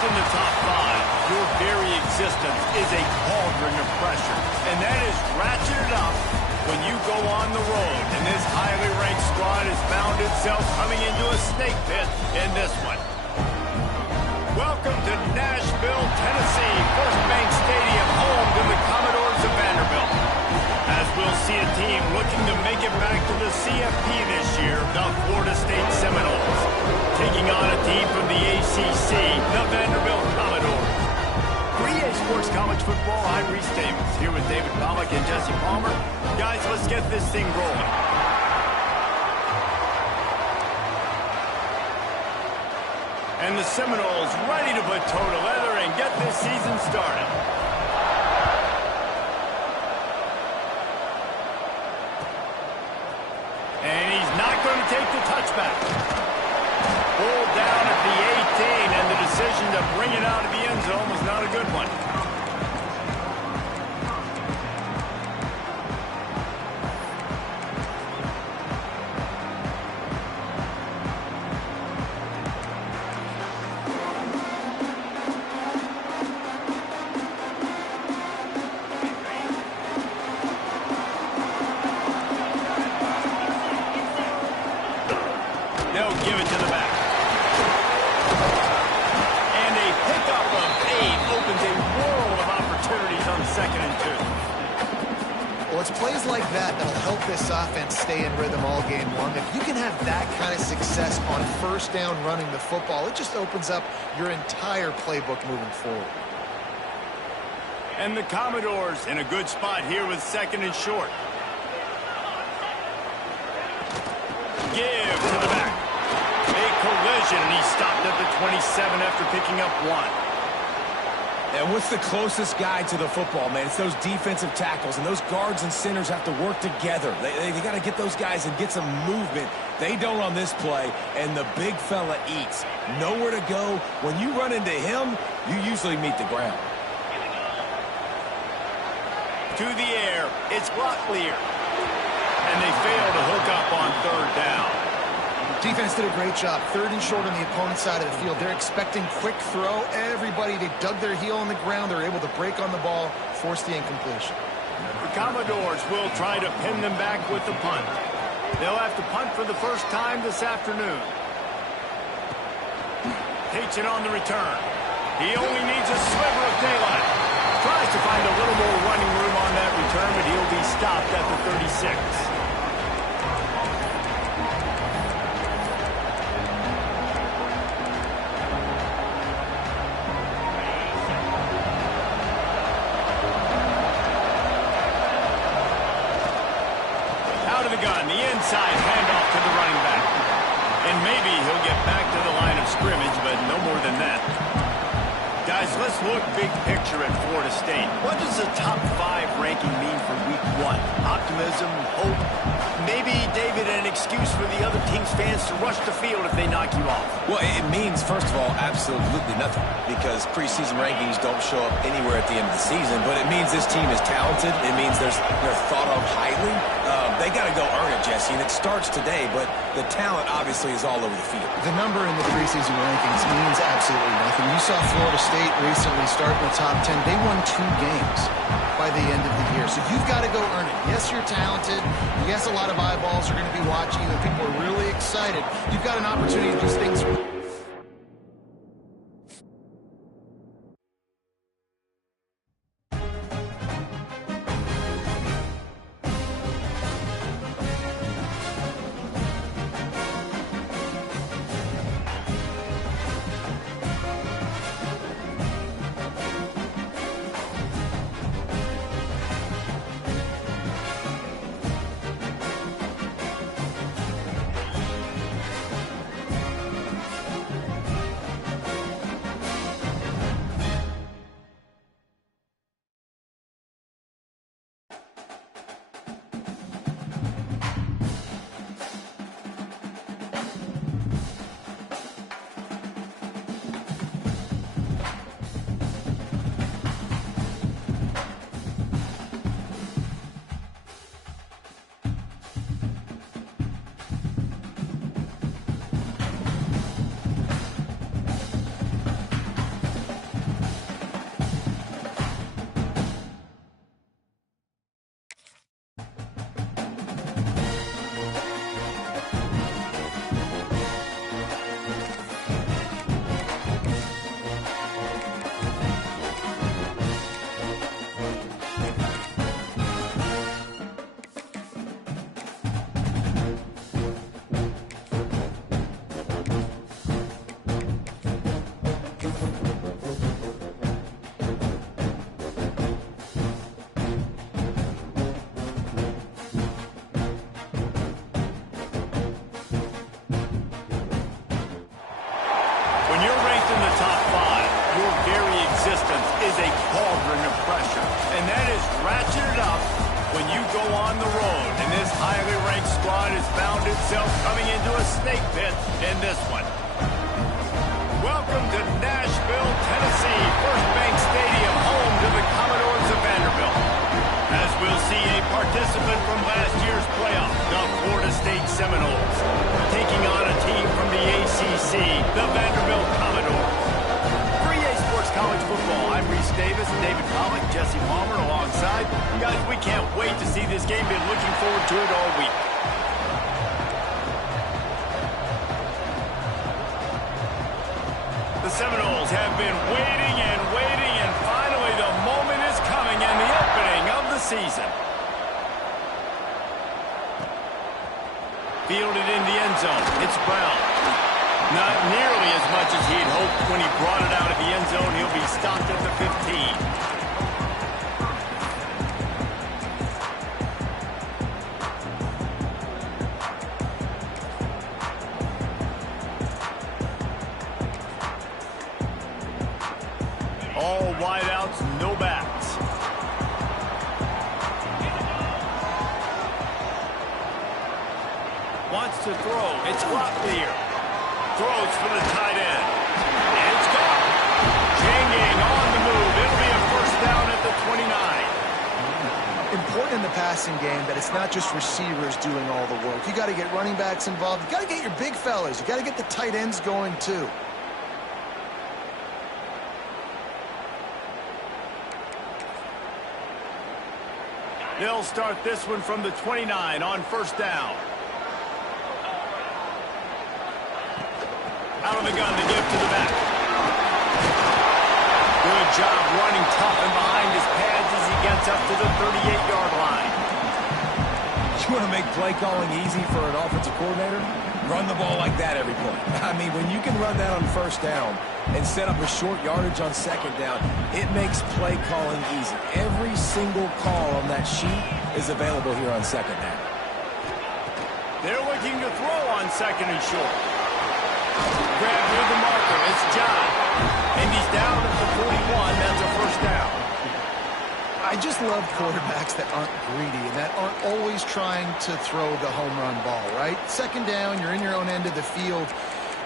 Lost in the top 5, your very existence is a cauldron of pressure. And that is ratcheted up when you go on the road. And this highly ranked squad has found itself coming into a snake pit in this one. Welcome to Nashville, Tennessee, First Bank Stadium, home to the Commodores of Vanderbilt. As we'll see a team looking to make it back to the CFP this year, the Florida State Seminoles. Taking on a team from the ACC, the Vanderbilt Commodores. For EA Sports College Football, I'm Reese Davis, here with David Pollack and Jesse Palmer. Guys, let's get this thing rolling. And the Seminoles ready to put toe to leather and get this season started. And he's not going to take the touchback. Pulled down at the 18, and the decision to bring it out of the end zone was not a good one. They'll give it to the back. And a pickup of 8 opens a world of opportunities on 2nd and 2. Well, it's plays like that that'll help this offense stay in rhythm all game long. If you can have that kind of success on first down running the football, it just opens up your entire playbook moving forward. And the Commodores in a good spot here with 2nd and short. Give to the back. A collision, and he stopped at the 27 after picking up 1. And what's the closest guy to the football, man? It's those defensive tackles, and those guards and centers have to work together. They got to get those guys and get some movement. They don't on this play, and the big fella eats. Nowhere to go. When you run into him, you usually meet the ground. To the air, it's Locklear. And they fail to hook up on 3rd down. Defense did a great job. 3rd and short on the opponent's side of the field. They're expecting quick throw. Everybody, they dug their heel on the ground. They're able to break on the ball, force the incompletion. The Commodores will try to pin them back with the punt. They'll have to punt for the first time this afternoon. Takes it on the return. He only needs a sliver of daylight. Tries to find a little more running room on that return, but he'll be stopped at the 36. Out of the gun, the inside handoff to the running back. And maybe he'll get back to the line of scrimmage, but no more than that. Guys, let's look big picture at Florida State. What does the top 5 ranking mean for week 1? Optimism, hope, maybe, David, an excuse for the other team's fans to rush the field if they knock you off? Well, it means, first of all, absolutely nothing, because preseason rankings don't show up anywhere at the end of the season, but it means this team is talented. It means they're thought of highly. They got to go earn it, Jesse, and it starts today, but the talent obviously is all over the field. The number in the preseason rankings means absolutely nothing. You saw Florida State recently start in the top 10. They won 2 games by the end of the year. So you've got to go earn it. Yes, you're talented. Yes, a lot of eyeballs are going to be watching you, and people are really excited. You've got an opportunity to do things. a cauldron of pressure, and that is ratcheted up when you go on the road. And this highly ranked squad has found itself coming into a snake pit in this one. Welcome to Nashville, Tennessee, First Bank Stadium, home to the Commodores of Vanderbilt. As we'll see a participant from last year's playoff, the Florida State Seminoles, taking on a team from the ACC, the Vanderbilt Commodores. For EA Sports College Football, I'm Reese Davis, David Pollack, Jesse Palmer alongside. Guys, we can't wait to see this game. Been looking forward to it all week. The Seminoles have been waiting, and finally the moment is coming and the opening of the season. Fielded in the end zone. It's Brown. Not nearly as much as he had hoped when he brought it out of the end zone. He'll be stopped at the 15. All wideouts, no backs. Wants to throw. It's Locklear. Throws for the tight end. And it's gone. Changing on the move. It'll be a first down at the 29. Important in the passing game that it's not just receivers doing all the work. You got to get running backs involved. You got to get your big fellas. You got to get the tight ends going too. They'll start this one from the 29 on first down. Out of the gun, the give to the back. Good job running tough and behind his pads as he gets up to the 38-yard line. You want to make play calling easy for an offensive coordinator? Run the ball like that every play. I mean, when you can run that on first down and set up a short yardage on second down, it makes play calling easy. Every single call on that sheet is available here on second down. They're looking to throw on second and short. Grab near the marker. It's John. And he's down at the 41. That's a first down. I just love quarterbacks that aren't greedy and that aren't always trying to throw the home run ball, right? Second down, you're in your own end of the field.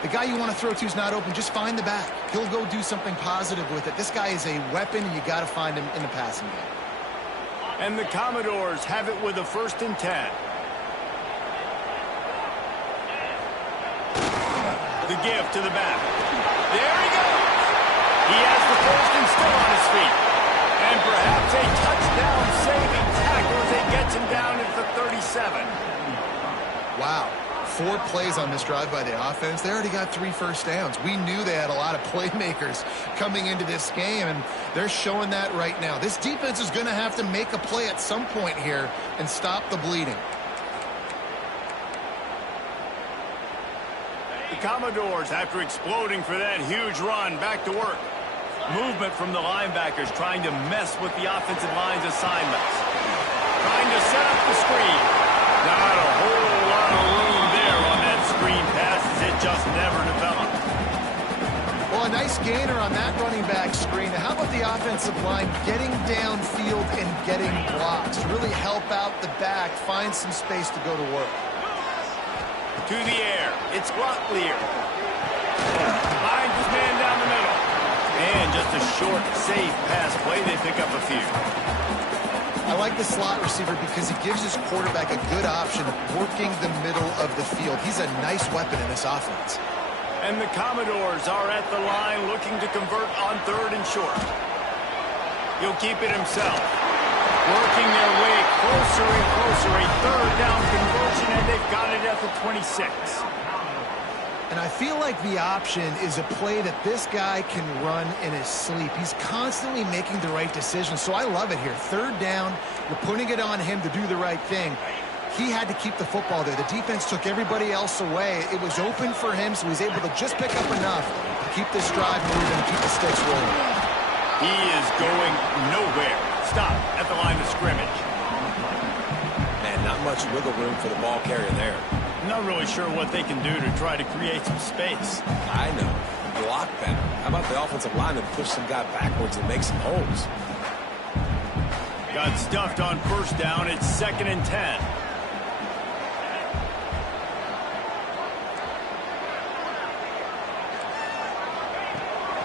The guy you want to throw to is not open. Just find the back. He'll go do something positive with it. This guy is a weapon, and you got to find him in the passing game. And the Commodores have it with a 1st and 10. The give to the back. There he goes. He has the first and still on his feet. And perhaps a touchdown-saving tackle as he gets him down at the 37. Wow. 4 plays on this drive by the offense. They already got 3 first downs. We knew they had a lot of playmakers coming into this game, and they're showing that right now. This defense is going to have to make a play at some point here and stop the bleeding. The Commodores, after exploding for that huge run, back to work. Movement from the linebackers trying to mess with the offensive line's assignments. Trying to set up the screen. Not a whole lot of room there on that screen pass as it just never developed. Well, a nice gainer on that running back screen. Now, how about the offensive line getting downfield and getting blocks to really help out the back, find some space to go to work? To the air. It's Locklear. Finds his man down the middle. And just a short, safe pass play. They pick up a few. I like the slot receiver because he gives his quarterback a good option of working the middle of the field. He's a nice weapon in this offense. And the Commodores are at the line looking to convert on 3rd and short. He'll keep it himself. Working their way closer and closer. A 3rd down conversion, and they've got it at the 26. And I feel like the option is a play that this guy can run in his sleep. He's constantly making the right decision, so I love it here. 3rd down, you're putting it on him to do the right thing. He had to keep the football there. The defense took everybody else away. It was open for him, so he's able to just pick up enough to keep this drive moving and keep the sticks rolling. He is going nowhere. Stop at the line of scrimmage. Man, not much wiggle room for the ball carrier there. Not really sure what they can do to try to create some space. I know. block better. How about the offensive lineman push some guy backwards and make some holes? Got stuffed on first down. It's 2nd and 10.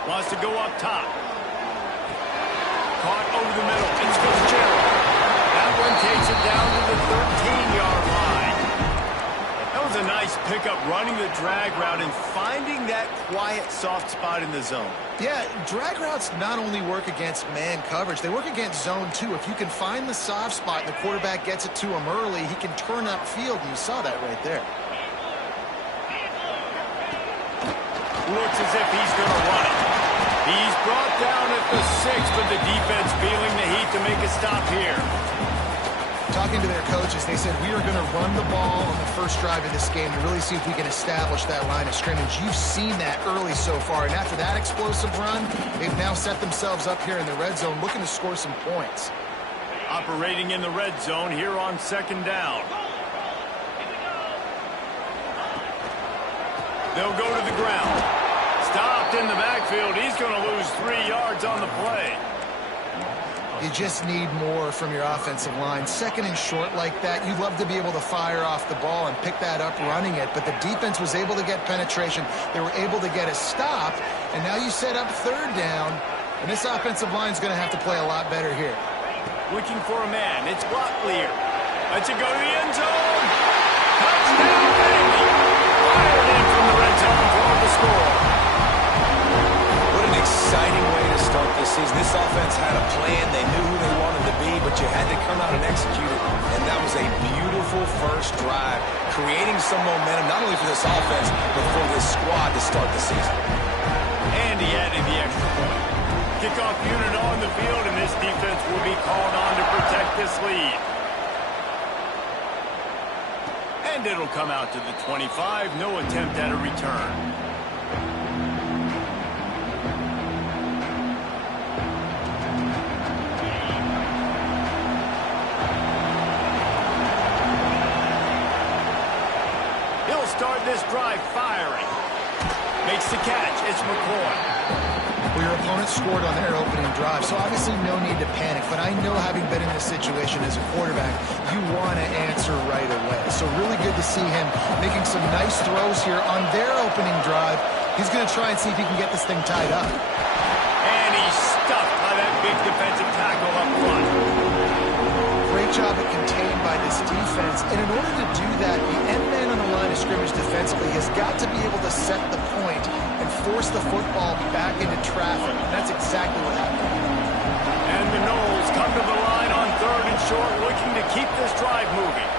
Wants to go up top. Caught over the middle. It's Fitzgerald. That one takes it down to the 13-yard line. That was a nice pickup, running the drag route and finding that quiet, soft spot in the zone. Yeah, drag routes not only work against man coverage, they work against zone too. If you can find the soft spot and the quarterback gets it to him early, he can turn upfield, and you saw that right there. Looks as if he's going to run it. He's brought down at the 6, but the defense feeling the heat to make a stop here. Talking to their coaches, they said, we are going to run the ball on the first drive of this game to really see if we can establish that line of scrimmage. You've seen that early so far, and after that explosive run, they've now set themselves up here in the red zone looking to score some points. Operating in the red zone here on 2nd down. They'll go to the ground. Stopped in the backfield. He's going to lose 3 yards on the play. You just need more from your offensive line. 2nd and short like that, you'd love to be able to fire off the ball and pick that up running it, but the defense was able to get penetration. They were able to get a stop, and now you set up 3rd down, and this offensive line is going to have to play a lot better here. Looking for a man. It's Locklear. Lets it go to the end zone. Touchdown, Vandy. Fired in from the red zone for the score. What an exciting way to start this season. This offense had a plan. They knew who they wanted to be, but you had to come out and execute it. And that was a beautiful first drive, creating some momentum, not only for this offense, but for this squad to start the season. And he added the extra point. Kickoff unit on the field, and this defense will be called on to protect this lead. And it'll come out to the 25. No attempt at a return. He'll start this drive firing. Makes the catch. It's McCoy. Well, your opponent scored on their opening drive, so obviously no need to panic. But I know, having been in this situation as a quarterback, you want to answer right away. So really good to see him making some nice throws here on their opening drive. He's going to try and see if he can get this thing tied up. And he's stuffed by that big defensive tackle up front. Great job at contained by this defense. And in order to do that, the end man on the line of scrimmage defensively has got to be able to set the point and force the football back into traffic. And that's exactly what happened. And the Knowles come to the line on 3rd and short, looking to keep this drive moving.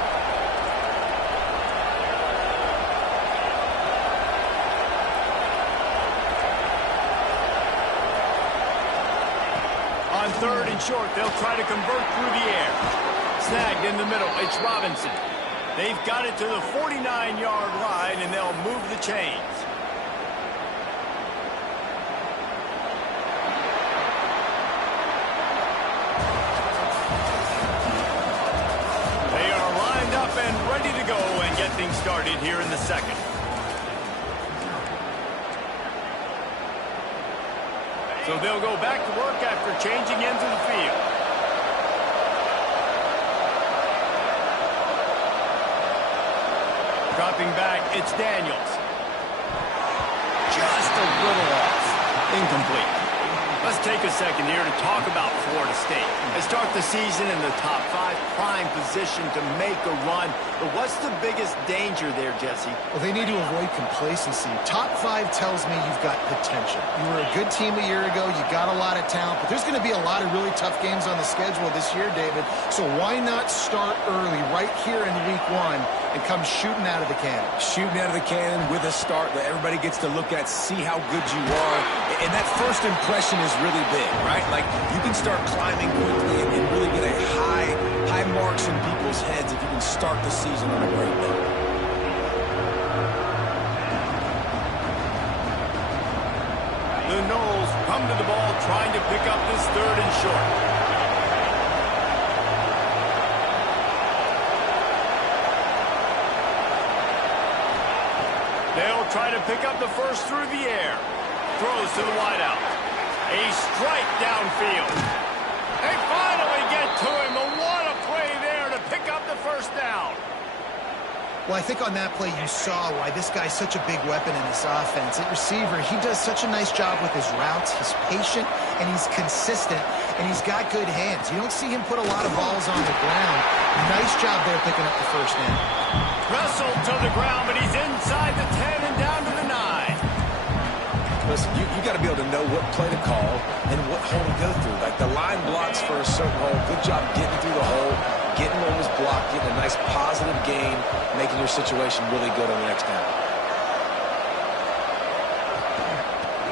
On 3rd and short, they'll try to convert through the air. Snagged in the middle, it's Robinson. They've got it to the 49-yard line, and they'll move the chains. They are lined up and ready to go and get things started here in the 2nd. So they'll go back to work after changing into the field. Dropping back, it's Daniels. Just a little off. Incomplete. Let's take a second here to talk about Florida State. They start the season in the top 5, prime position to make a run. But what's the biggest danger there, Jesse? Well, they need to avoid complacency. Top 5 tells me you've got potential. You were a good team a year ago. You got a lot of talent. But there's going to be a lot of really tough games on the schedule this year, David. So why not start early right here in week 1 and come shooting out of the cannon? Shooting out of the cannon with a start that everybody gets to look at, see how good you are. And that first impression is really big, right? Like, you can start climbing quickly and really get a high marks in people's heads if you can start the season on a great note. The Knowles come to the ball trying to pick up this 3rd and short. They'll try to pick up the first through the air. throws to the wideout. A strike downfield. They finally get to him. And what a play there to pick up the first down. Well, I think on that play you saw why this guy's such a big weapon in this offense. At receiver, he does such a nice job with his routes. He's patient, and he's consistent, and he's got good hands. You don't see him put a lot of balls on the ground. Nice job there picking up the first down. Wrestled to the ground, but he's inside the 10 and down to the 9. Listen, you got to be able to know what play to call and what hole to go through. Like the line blocks for a certain hole. Good job getting through the hole, getting what was blocked, getting a nice positive gain, making your situation really good on the next down.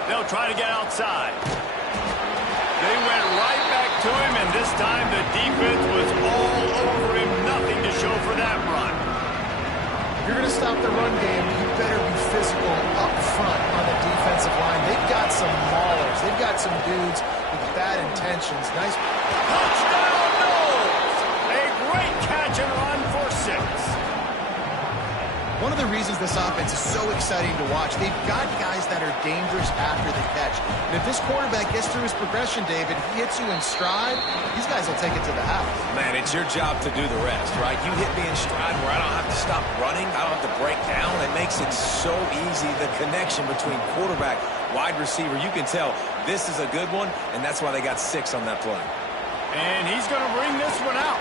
They'll try to get outside. They went right back to him, and this time the defense was all over him. Nothing to show for that run. If you're going to stop the run game, you better be physical up front on the defensive line. They've got some maulers. They've got some dudes with bad intentions. Nice. Touchdown, Knowles! A great catch and run for 6. One of the reasons this offense is so exciting to watch, they've got guys that are dangerous after the catch. And if this quarterback gets through his progression, David, he hits you in stride, these guys will take it to the house. Man, it's your job to do the rest, right? You hit me in stride where I don't have to stop running. I don't have to break down. It makes it so easy, the connection between quarterback, wide receiver. You can tell this is a good one, and that's why they got 6 on that play. And he's going to bring this one out.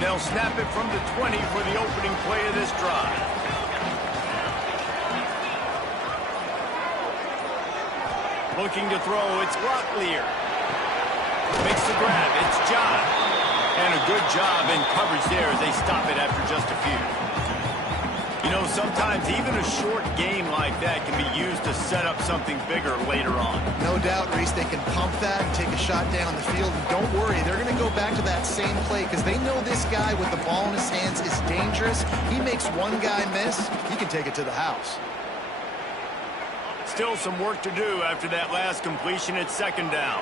They'll snap it from the 20 for the opening play of this drive. Looking to throw, it's Locklear. Makes the grab, it's John. And a good job in coverage there as they stop it after just a few. You know, sometimes even a short game like that can be used to set up something bigger later on. No doubt, Reese, they can pump that and take a shot down the field. And don't worry, they're going to go back to that same play because they know this guy with the ball in his hands is dangerous. He makes one guy miss, he can take it to the house. Still some work to do after that last completion at 2nd down.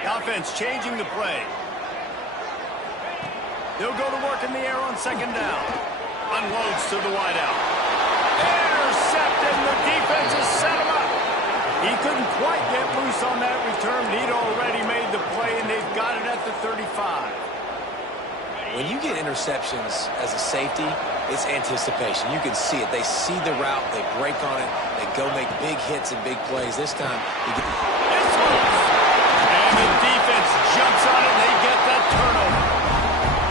The offense changing the play. They'll go to work in the air on 2nd down. Unloads to the wideout. Intercepted, and the defense has set him up. He couldn't quite get loose on that return. He'd already made the play, and they've got it at the 35. When you get interceptions as a safety, it's anticipation. You can see it. They see the route. They break on it. They go make big hits and big plays. This time, and the defense jumps on it, and they get that turnover.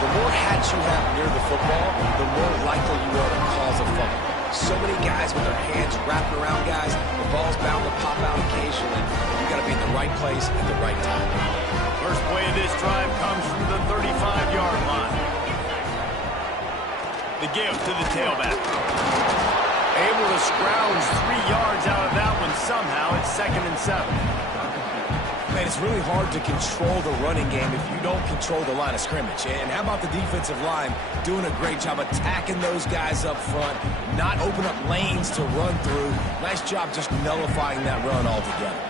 The more hats you have near the football, the more likely you are to cause a fumble. So many guys with their hands wrapped around guys, the ball's bound to pop out occasionally. You got to be in the right place at the right time. First play of this drive comes from the 35-yard line. The give to the tailback. Able to scrounge 3 yards out of that one somehow. It's 2nd and 7. Man, it's really hard to control the running game if you don't control the line of scrimmage. And how about the defensive line doing a great job attacking those guys up front, not open up lanes to run through. Nice job just nullifying that run altogether.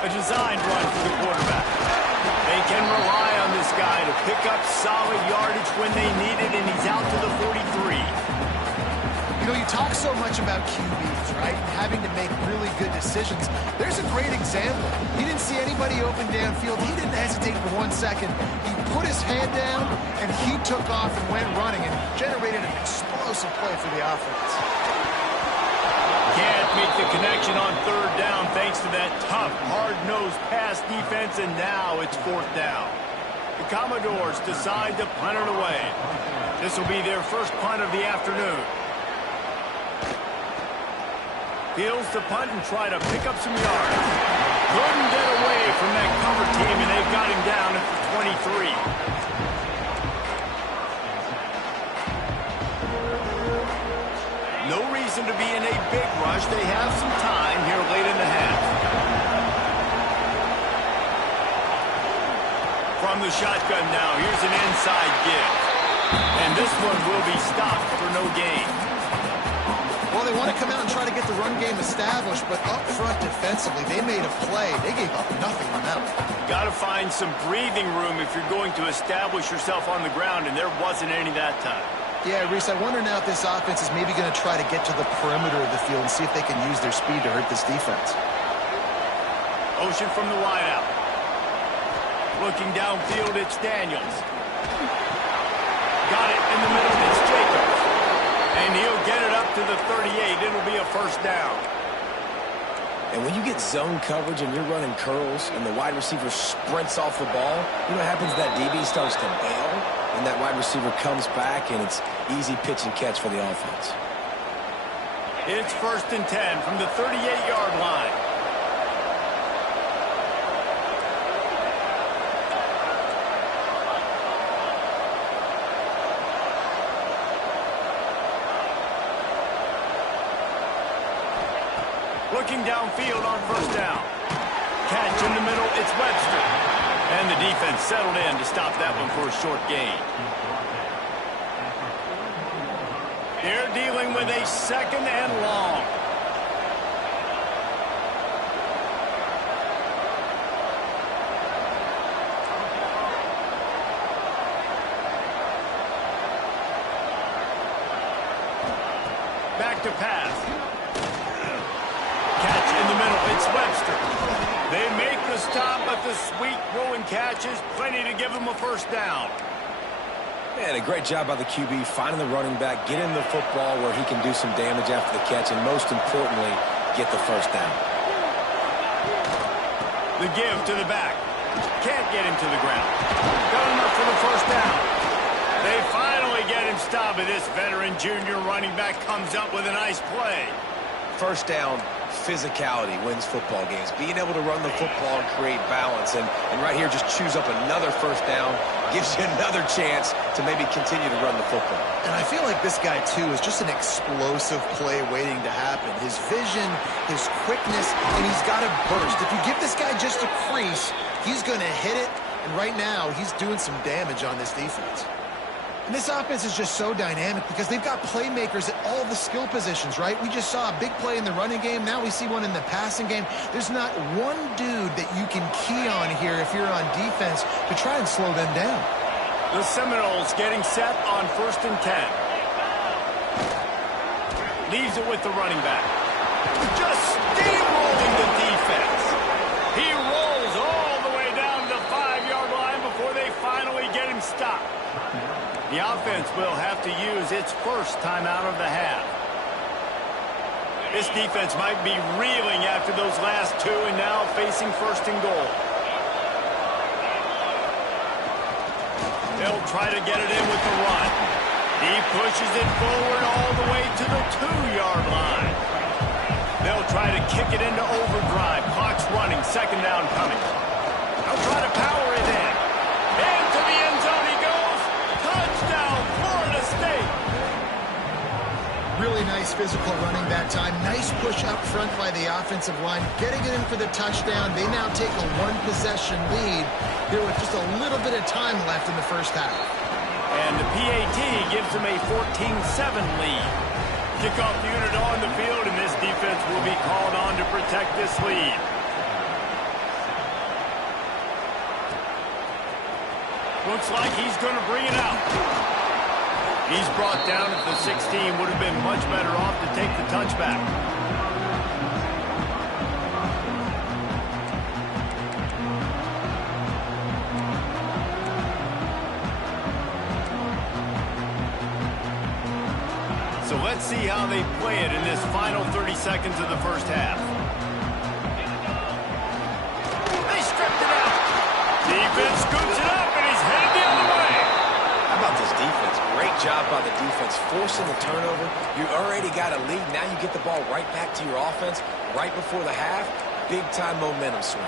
A designed run for the quarterback. They can rely on this guy to pick up solid yardage when they need it, and he's out to the 43. You know, you talk so much about QBs, right? Having to make really good decisions. There's a great example. He didn't see anybody open downfield. He didn't hesitate for 1 second. He put his head down, and he took off and went running and generated an explosive play for the offense. Can't make the connection on 3rd down thanks to that tough, hard-nosed pass defense, and now it's 4th down. The Commodores decide to punt it away. This will be their first punt of the afternoon. Fields to punt and try to pick up some yards. Couldn't get away from that cover team, and they've got him down at the 23. No reason to be in a big rush. They have some time here late in the half. From the shotgun now, here's an inside give. And this one will be stopped for no gain. Well, they want to come out and try to get the run game established, but up front defensively, they made a play. They gave up nothing on that one. Got to find some breathing room if you're going to establish yourself on the ground, and there wasn't any that time. Yeah, Reese, I wonder now if this offense is maybe going to try to get to the perimeter of the field and see if they can use their speed to hurt this defense. Ocean from the wideout. Looking downfield, it's Daniels. Got it in the middle, it's Jacobs. And he'll get it up to the 38. It'll be a first down. And when you get zone coverage and you're running curls and the wide receiver sprints off the ball, you know what happens? That DB starts to bail, and that wide receiver comes back, and it's easy pitch and catch for the offense. It's 1st and 10 from the 38-yard line. Looking downfield on first down. Catch in the middle, it's Webster. And the defense settled in to stop that one for a short gain. They're dealing with a 2nd and long. Back to pass. Catch in the middle, it's Webster. They make the stop, but the sweet throw and catch is plenty to give them a first down. Man, a great job by the QB finding the running back, getting the football where he can do some damage after the catch, and most importantly, get the first down. The give to the back. Can't get him to the ground. Got enough for the first down. They finally get him stopped, and this veteran junior running back comes up with a nice play. First down, physicality wins football games. Being able to run the football and create balance. And right here, just choose up another first down. Gives you another chance to maybe continue to run the football. And I feel like this guy, too, is just an explosive play waiting to happen. His vision, his quickness, and he's got a burst. If you give this guy just a crease, he's going to hit it. And right now, he's doing some damage on this defense. And this offense is just so dynamic because they've got playmakers at all the skill positions, right? We just saw a big play in the running game. Now we see one in the passing game. There's not one dude that you can key on here if you're on defense to try and slow them down. The Seminoles getting set on 1st and 10. Leaves it with the running back. Just steamrolling the defense. He rolls all the way down to the 5-yard line before they finally get him stopped. The offense will have to use its first timeout of the half. This defense might be reeling after those last two and now facing 1st and goal. They'll try to get it in with the run. He pushes it forward all the way to the 2-yard line. They'll try to kick it into overdrive. Clock's running, 2nd down coming. They'll try to power it in. Into the end zone he goes. Touchdown, Florida State. Really nice physical running that time. Nice push up front by the offensive line. Getting it in for the touchdown. They now take a 1-possession lead here with just a little bit of time left in the first half. And the PAT gives them a 14-7 lead. Kickoff unit on the field, and this defense will be called on to protect this lead. Looks like he's going to bring it out. He's brought down at the 16. Would have been much better off to take the touchback. So let's see how they play it in this final 30 seconds of the first half. They stripped it out. Defense scoops it up, and he's headed the other way. How about this defense? Great job by the defense forcing the turnover. You already got a lead. Now you get the ball right back to your offense right before the half. Big-time momentum swing.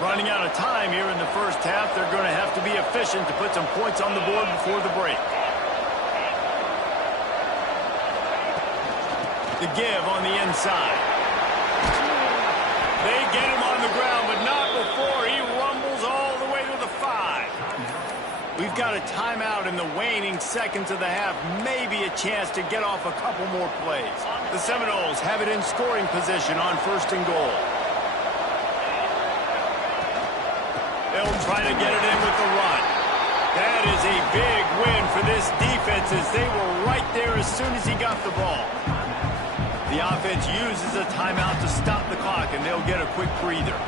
Running out of time here in the first half. They're going to have to be efficient to put some points on the board before the break. The give on the inside. They get him on the ground, but not before he rumbles all the way to the 5. We've got a timeout in the waning seconds of the half. Maybe a chance to get off a couple more plays. The Seminoles have it in scoring position on 1st and goal. They'll try to get it in with the run. That is a big win for this defense as they were right there as soon as he got the ball. The offense uses a timeout to stop the clock, and they'll get a quick breather.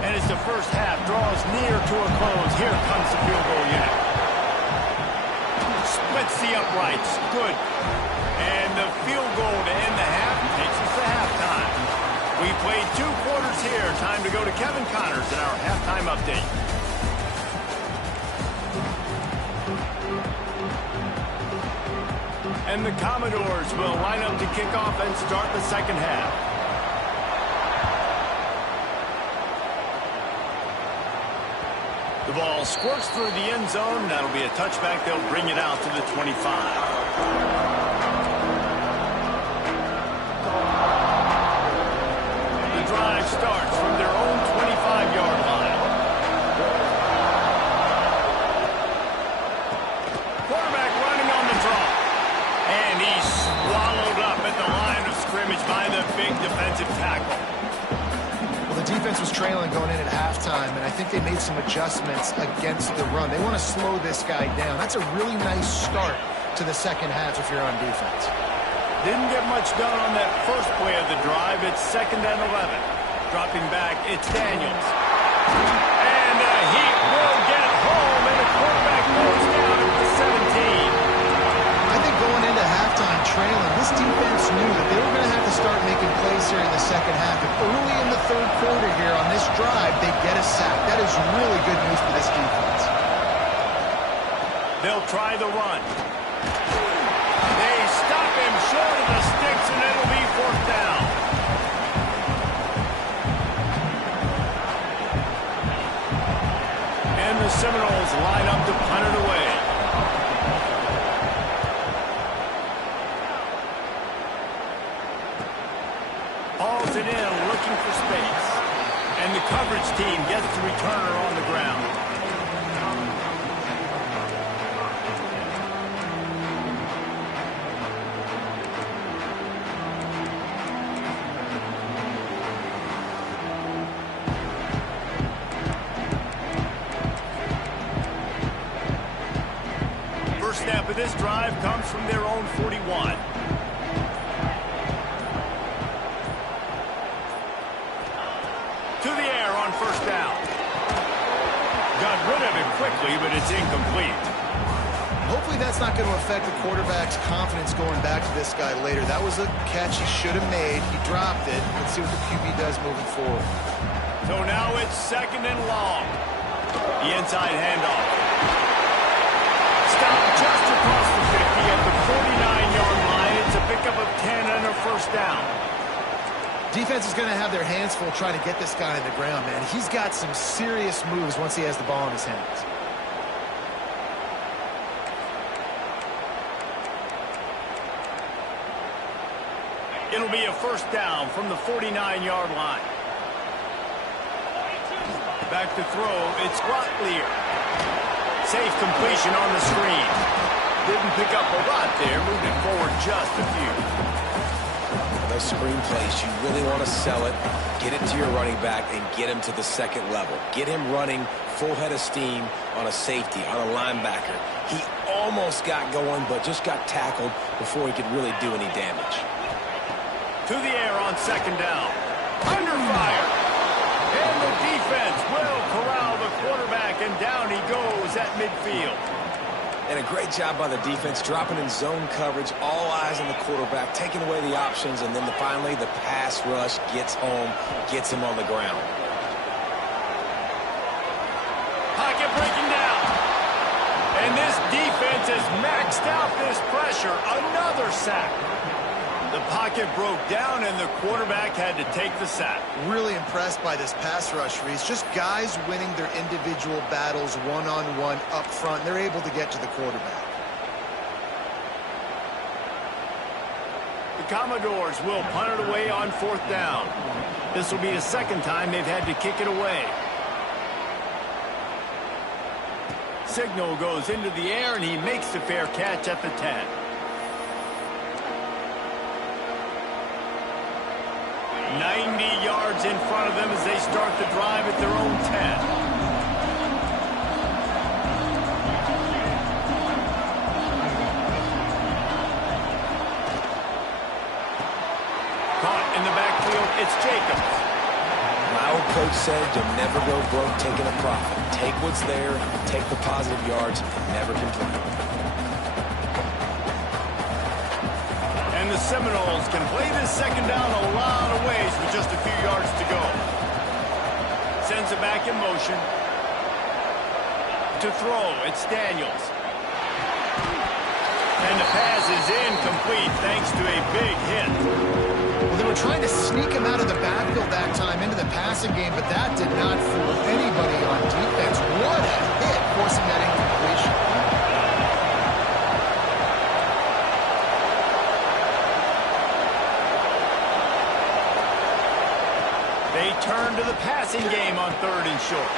And as the first half draws near to a close, here comes the field goal unit. Splits the uprights. Good. And the field goal to end the half takes us to halftime. We played 2 quarters here. Time to go to Kevin Connors in our halftime update. And the Commodores will line up to kick off and start the second half. The ball squirts through the end zone. That'll be a touchback. They'll bring it out to the 25. The drive starts from their own 25-yard line. Quarterback running on the draw. And he's swallowed up at the line of scrimmage by the big defensive tackle. Well, the defense was trailing going in at halftime, and I think they made some adjustments against the run. They want to slow this guy down. That's a really nice start to the second half if you're on defense. Didn't get much done on that first play of the drive. It's 2nd and 11. Dropping back, it's Daniels. And he will get home, and the quarterback goes down at the 17. I think going into halftime trailing, this defense knew that they were going to have to start making plays here in the second half. And early in the 3rd quarter here on this drive, they get a sack. That is really good news for this defense. They'll try the run. They stop him short of the sticks, and it'll be 4th down. And the Seminoles line up to punt it away. Hauls it in, looking for space. And the coverage team gets the returner on the ground. First snap of this drive comes from their own 41. To the air on 1st down. Got rid of it quickly, but it's incomplete. Hopefully that's not going to affect the quarterback's confidence going back to this guy later. That was a catch he should have made. He dropped it. Let's see what the QB does moving forward. So now it's 2nd and long. The inside handoff. Stop just across the 50 at the 49-yard line. It's a pickup of 10 and a 1st down. Defense is going to have their hands full trying to get this guy in the ground, man. He's got some serious moves once he has the ball in his hands. It'll be a 1st down from the 49-yard line. Back to throw, it's Rotlier. Safe completion on the screen. Didn't pick up a lot there, moved it forward just a few. Those screen plays, you really want to sell it, get it to your running back, and get him to the 2nd level. Get him running full head of steam on a safety, on a linebacker. He almost got going, but just got tackled before he could really do any damage. To the air on 2nd down. Under fire. And the defense will corral the quarterback, and down he goes at midfield. And a great job by the defense, dropping in zone coverage, all eyes on the quarterback, taking away the options, and then finally the pass rush gets home, gets him on the ground. Pocket breaking down. And this defense has maxed out this pressure. Another sack. The pocket broke down, and the quarterback had to take the sack. Really impressed by this pass rush, Reese. Just guys winning their individual battles one-on-one up front. They're able to get to the quarterback. The Commodores will punt it away on 4th down. This will be the 2nd time they've had to kick it away. Signal goes into the air, and he makes the fair catch at the 10. "90 yards in front of them as they start the drive at their own 10. Caught in the backfield, it's Jacobs. My old coach said you'll never go broke taking a profit. Take what's there, take the positive yards, never complain. And the Seminoles can play this second down a lot of ways with just a few yards to go. Sends it back in motion. To throw, it's Daniels. And the pass is incomplete thanks to a big hit. Well, they were trying to sneak him out of the backfield that time into the passing game, but that did not fool anybody on defense. What a hit, forcing that incompletion. They turn to the passing game on 3rd and short.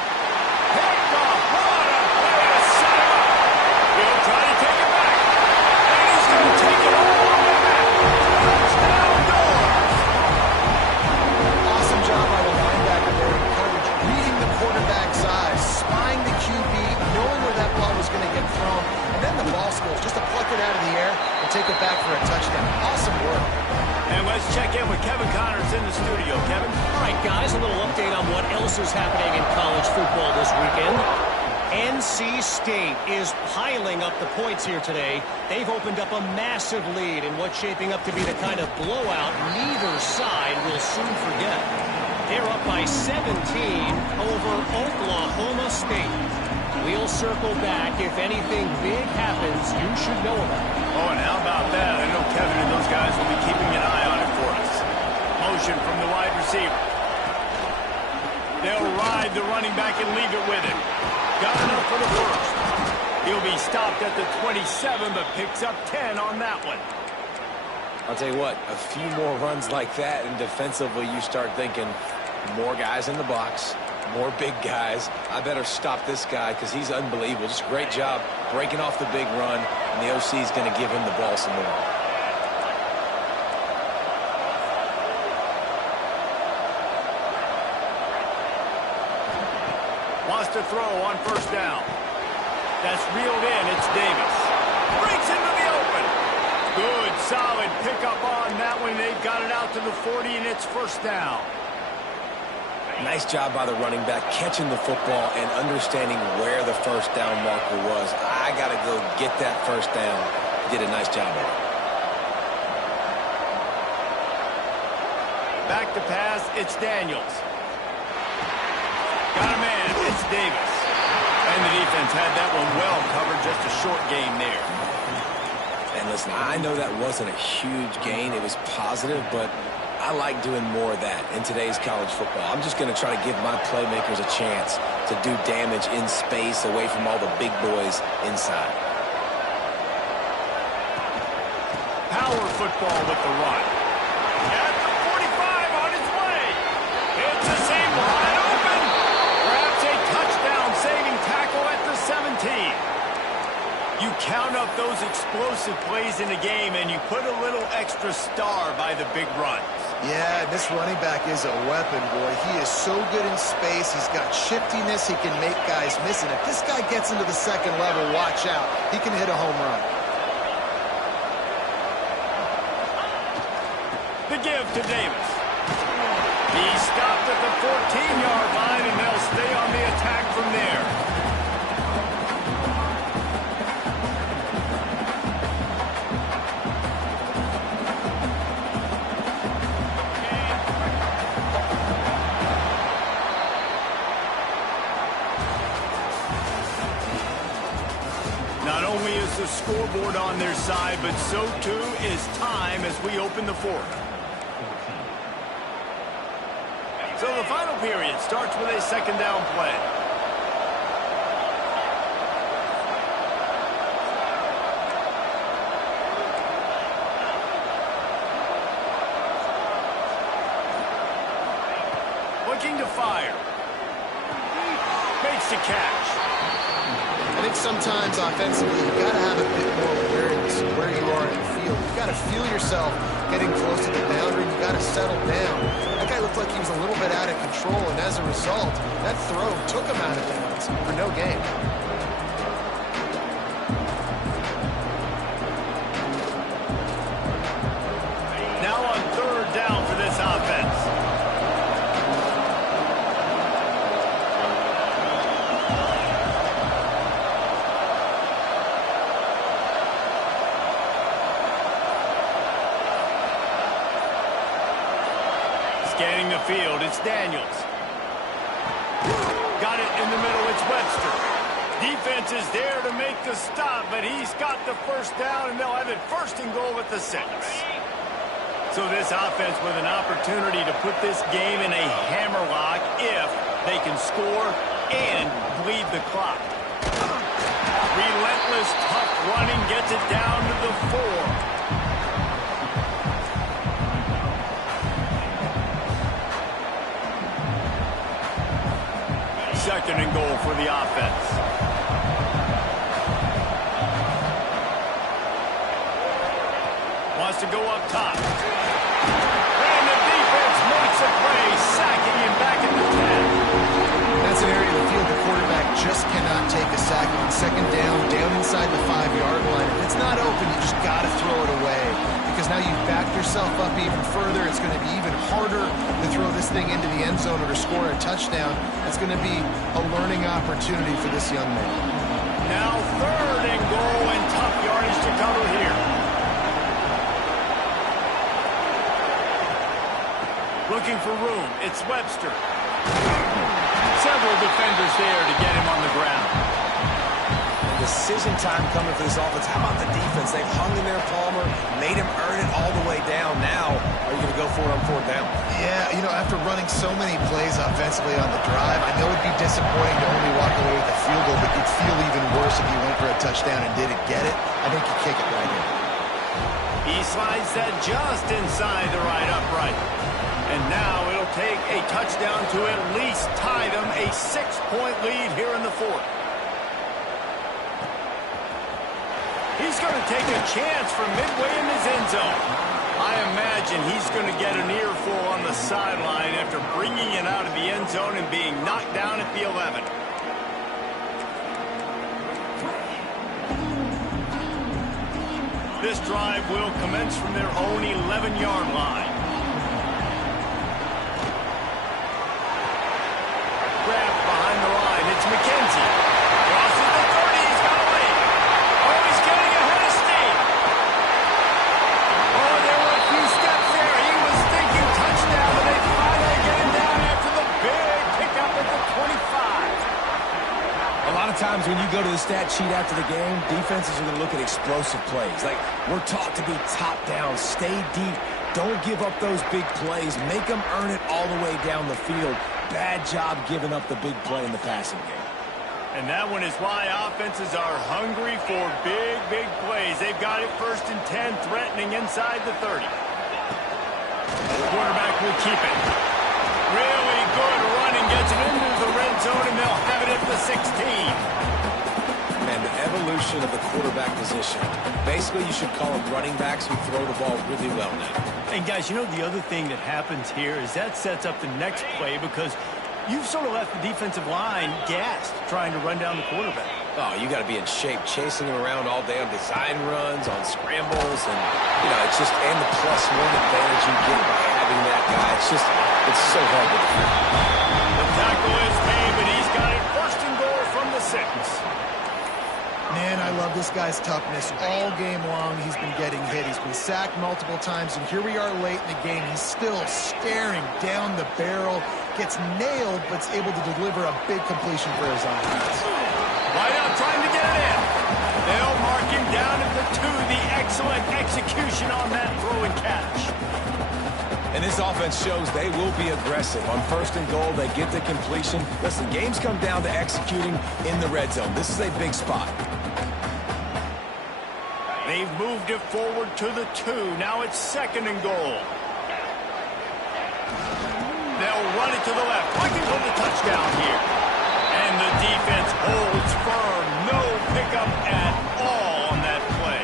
Picked off. What a play to set him up. He'll try to take it back. And he's going to take it all the way back. Touchdown Doors. Awesome job by the linebacker there in coverage, reading the quarterback's eyes, spying the QB, knowing where that ball was going to get thrown, and then the ball skills just to pluck it out of the air and take it back for a touchdown. Awesome work. And let's check in with Kevin Connors in the studio. Kevin? All right, guys, a little update on what else is happening in college football this weekend. NC State is piling up the points here today. They've opened up a massive lead in what's shaping up to be the kind of blowout neither side will soon forget. They're up by 17 over Oklahoma State. We'll circle back. If anything big happens, you should know about it. Oh, and how about that? I know Kevin and those guys will be keeping an eye on it for us. Motion from the wide receiver. They'll ride the running back and leave it with him. Got enough for the first. He'll be stopped at the 27, but picks up 10 on that one. I'll tell you what, a few more runs like that, and defensively you start thinking more guys in the box, more big guys. I better stop this guy because he's unbelievable. Just a great job breaking off the big run, and the OC is going to give him the ball some more. Wants to throw on 1st down. That's reeled in. It's Davis. Breaks into the open. Good, solid pickup on that one. They've got it out to the 40, and it's 1st down. Nice job by the running back catching the football and understanding where the 1st down marker was. I got to go get that 1st down. He did a nice job of it. Back to pass, it's Daniels. Got a man, it's Davis. And the defense had that one well covered, just a short gain there. And listen, I know that wasn't a huge gain. It was positive, but I like doing more of that in today's college football. I'm just going to try to give my playmakers a chance to do damage in space away from all the big boys inside. Power football with the run. At the 45 on its way. It's the same wide open. Perhaps a touchdown-saving tackle at the 17. You count up those explosive plays in the game, and you put a little extra star by the big runs. Yeah, this running back is a weapon, boy. He is so good in space. He's got shiftiness. He can make guys miss. And if this guy gets into the 2nd level, watch out. He can hit a home run. The give to Davis. He's stopped at the 14-yard line, and they'll stay on the attack from there. Not only is the scoreboard on their side, but so too is time as we open the 4th. So the final period starts with a 2nd down play. Looking to fire. Makes the catch. I think sometimes offensively, you got to have a bit more awareness of where you are in the field. You got to feel yourself getting close to the boundary. You got to settle down. That guy looked like he was a little bit out of control, and as a result, that throw took him out of bounds for no gain. Now on third down for this offense. Scanning the field, it's Daniels. Got it in the middle, it's Webster. Defense is there to make the stop, but he's got the first down, and they'll have it first and goal at the 6. So this offense with an opportunity to put this game in a hammerlock if they can score and bleed the clock. Relentless, tough running gets it down to the 4. Second and goal for the offense. Wants to go up top. And the defense makes a play, sacking him back at the 10. That's an area of the field the quarterback just cannot take a sack on. Second down, down inside the 5-yard line. If it's not open, you just got to throw it away. Because now you've backed yourself up even further. It's going to be even harder to throw this thing into the end zone or to score a touchdown. That's going to be a learning opportunity for this young man. Now third and goal, and tough yardage to cover here. Looking for room, it's Webster. Several defenders there to get him on the ground. Decision time coming for this offense. How about the defense? They've hung in there, Palmer, made him earn it all the way down. Now, are you going to go for it on fourth down? Yeah, you know, after running so many plays offensively on the drive, I know it'd be disappointing to only walk away with a field goal, but you'd feel even worse if you went for a touchdown and didn't get it. I think you kick it right here. He slides that just inside the right upright. And now it'll take a touchdown to at least tie them a 6-point lead here in the 4th. He's going to take a chance from midway in his end zone. I imagine he's going to get an earful on the sideline after bringing it out of the end zone and being knocked down at the 11. This drive will commence from their own 11-yard line. Grab behind the line. It's McKenzie. Crosses the 30. He's got away. Oh, he's getting ahead of steam. Oh, there were a few steps there. He was thinking touchdown, but they finally get him down after the big pickup at the 25. A lot of times when you go to the stat sheet after the game, defenses are going to look at explosive plays. Like, we're taught to be top down, stay deep, don't give up those big plays, make them earn it all the way down the field. Bad job giving up the big play in the passing game. And that one is why offenses are hungry for big, big plays. They've got it first and 10, threatening inside the 30. The quarterback will keep it. Really good running, gets it into the red zone, and they'll have it at the 16. Man, the evolution of the quarterback position. Basically, you should call them running backs who throw the ball really well now. And guys, you know the other thing that happens here is that sets up the next play because you've sort of left the defensive line gassed trying to run down the quarterback. Oh, you got to be in shape, chasing him around all day on design runs, on scrambles, and, you know, it's just, and the +1 advantage you get by having that guy. It's so hard to defend. The tackle is made, but he's got it first and goal from the 6. Man, I love this guy's toughness. All game long, he's been getting hit. He's been sacked multiple times, and here we are late in the game. He's still staring down the barrel, gets nailed, but's able to deliver a big completion for his offense. Right out trying to get it in. They'll mark him down at the 2. The excellent execution on that throw and catch. And this offense shows they will be aggressive. On first and goal, they get the completion. Listen, games come down to executing in the red zone. This is a big spot. They've moved it forward to the 2. Now it's second and goal. They'll run it to the left, looking for the touchdown here. And the defense holds firm. No pickup at all on that play.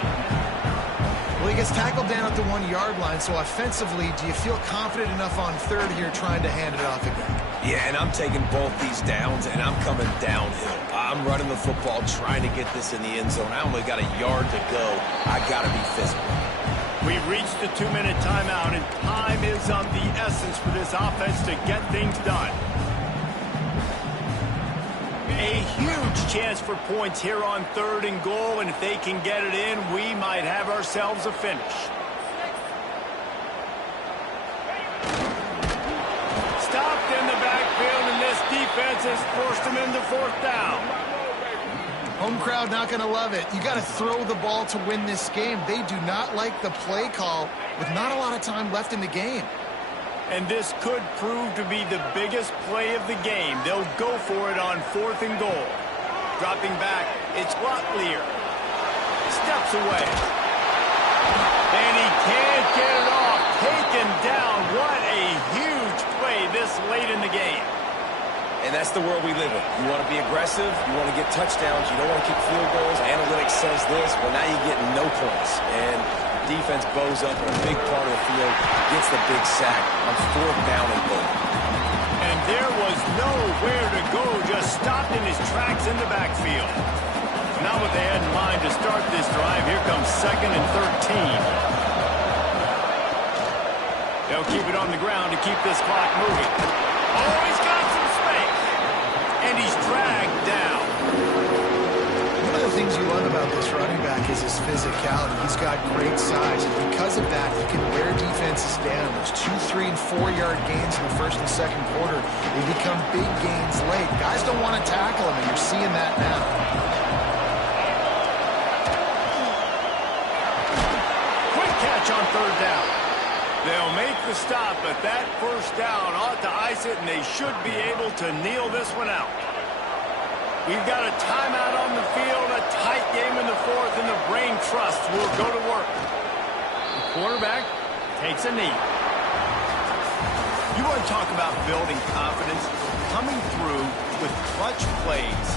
Well, he gets tackled down at the 1-yard line, so offensively, do you feel confident enough on third here trying to hand it off again? Yeah, and I'm taking both these downs, and I'm coming downhill. I'm running the football, trying to get this in the end zone. I only got a yard to go. I got to be physical. We've reached the 2-minute timeout, and time is of the essence for this offense to get things done. A huge chance for points here on 3rd and goal, and if they can get it in, we might have ourselves a finish. Stopped in the backfield, and this defense has forced him into 4th down. Home crowd not going to love it. You got to throw the ball to win this game. They do not like the play call with not a lot of time left in the game. And this could prove to be the biggest play of the game. They'll go for it on 4th and goal. Dropping back, it's Locklear. Steps away. And he can't get it off. Taken down. What a huge play this late in the game. And that's the world we live in. You want to be aggressive. You want to get touchdowns. You don't want to kick field goals. Analytics says this. Well, now you get no points. And defense bows up in a big part of the field, gets the big sack on 4th down and goal. And there was nowhere to go, just stopped in his tracks in the backfield. Not what they had in mind to start this drive. Here comes 2nd and 13. They'll keep it on the ground to keep this clock moving. Oh, he's got some space. And he's dragged down. One of the things you love about this running back is his physicality. He's got great size, and because of that, he can wear defenses down. Those 2-, 3-, and 4-yard gains in the 1st and 2nd quarter, they become big gains late. Guys don't want to tackle him, and you're seeing that now. Quick catch on 3rd down. They'll make the stop, but that 1st down ought to ice it, and they should be able to kneel this one out. We've got a timeout on the field, a tight game in the 4th, and the brain trust will go to work. The quarterback takes a knee. You want to talk about building confidence? Coming through with clutch plays,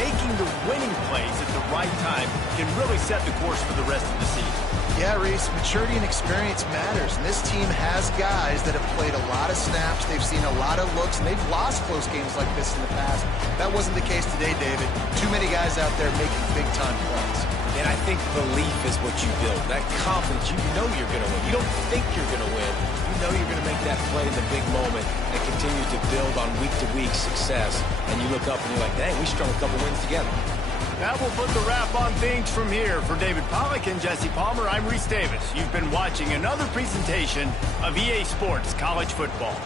making the winning plays at the right time can really set the course for the rest of the season. Yeah, Reese, maturity and experience matters, and this team has guys that have played a lot of snaps, they've seen a lot of looks, and they've lost close games like this in the past. That wasn't the case today, David. Too many guys out there making big-time plays. And I think belief is what you build. That confidence, you know you're going to win. You don't think you're going to win. You know you're going to make that play in the big moment and continue to build on week-to-week success. And you look up and you're like, dang, we strung a couple wins together. That will put the wrap on things from here. For David Pollack and Jesse Palmer, I'm Reese Davis. You've been watching another presentation of EA Sports College Football.